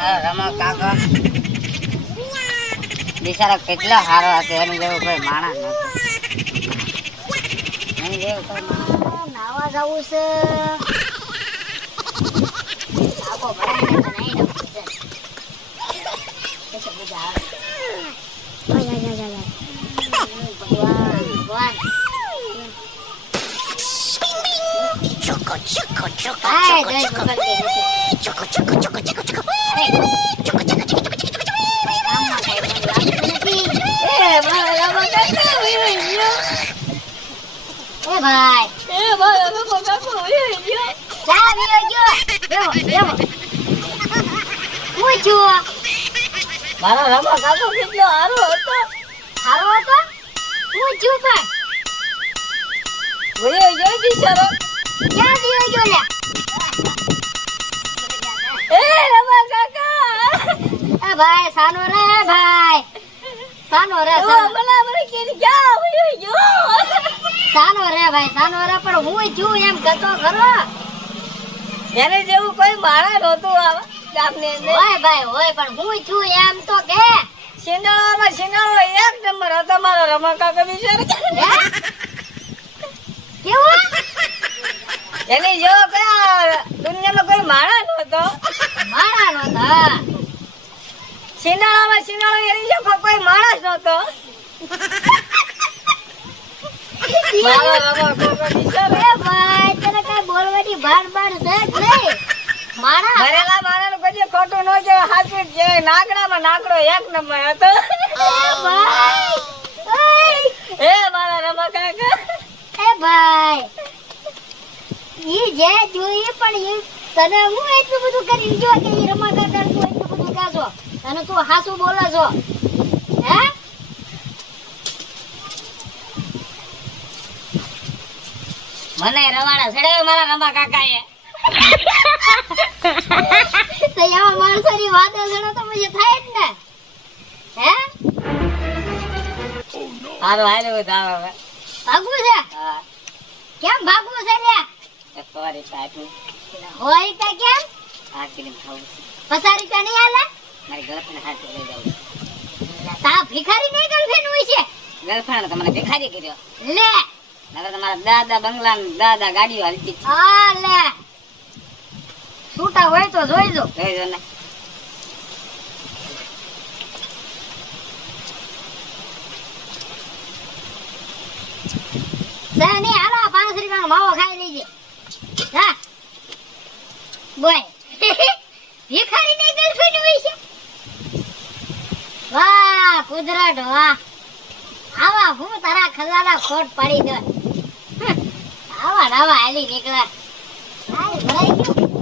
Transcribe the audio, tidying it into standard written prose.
રમા કાકા બિચારા કેટલા સારા હતા, એની જેવું કોઈ માણસ નતો. એની જેવું કોઈ માણસ નાવા જવું છે. આખો ભરાઈને તો નહીં નવું છે. પછી મજા આવે. ભગવાન ભગવાન Choco, choco, choco, હાય, choco, જય choco, ભગવાન કે રીતે. choco, choco, choco, choco, choco, અરે choco, choco, choco, choco, choco, choco. ભાઈ કામમાં કઈ મને લાગતું નથી. મારા રમા કાકા વયો ગયો. ભાઈ મારા રમા કાકો વયો ગયો. ચા વયો ગયો. બેહો બેહો. હું છું મારા રમા કાકો કેટલો હારો હતો. સારો હતો. હું છું પણ વયો ગયો બિચારો. ક્યાં વયો ગયો લે? એ રમા કાકા ભાઈ સાનો રે ભાઈ સાનો રે મને કેરી ક્યાં વયો ગયો. સાનો રે ભાઈ સાનો રે પણ હું છું એમ કહેતો ખરો. એને જેવું કોઈ માણસ નહોતું આ ગામની અંદર. હોય ભાઈ હોય પણ હું છું એમ તો કે. શિનાળામાં શિનાળો એક નંબર હતો મારો રમા કાકા બિચારો. હે? કેવું? એની જેવો કોઈ દુનિયામાં કોઈ માણસ નહોતો. મારા નો થા. શિનાળામાં શિનાળો એની જેવો કોઈ માણસ નહોતો. મારો રમા કાકા બિચારો. એ ભાઈ તને કઈ બોલવાની ભાન છે જ નહીં. મારા ભરેલા માણસનું કોઈ ખોટું ન કહેવાય, સાચું જ કહેવાય. નાકડામાં નાકડો એક નંબર હતો. એ ભાઈ એ મારા રમા કાકા. એ ભાઈ ઈ જે જોઈએ પણ ઈ તને હું એટલું બધું કરી જો કે ઈ રમા કાકા તું એટલું બધું કાજો અને તું હાસુ બોલે છો. હે મને રવાડા ચડાવ્યો મારા રમા કાકાએ. તો એવા માણસોની વાતો જણો તો પછી થાય જ ને. હે હારું હાલ્યું જાવ હવે. ભાગવું છે? હા કેમ ભાગવું છે લે? સોરી સાહેબ, હોય તો કેમ? આ કિલો ખાવું છે. પસારી તો નહીં હાલે? મારી ગર્લફ્રેન્ડ હાથે લઈ જાઉં. તા ભિખારી નહીં ગર્લફ્રેન્ડ હોય છે? ગર્લફ્રેન્ડ તો મને ભિખારી કર્યો. લે નકર તમારા દાદા બંગલા ને દાદા ગાડીઓ હાલતી જ. આ લે છૂટા હોય તો જોઈ જો. જોઈ જો ને. સની હાલો 5 રૂપિયાનો માવો ખાઈ લેજે. હા બોય ભિખારી નહીં ગર્લફ્રેન્ડ હોય છે? વાહ કુદરત વાહ. આવા હું તારા ખજાના ખોટ પાડી દે. આવા નવા હાલી નીકળ્યા. હાલ ભરાઈ ગયું.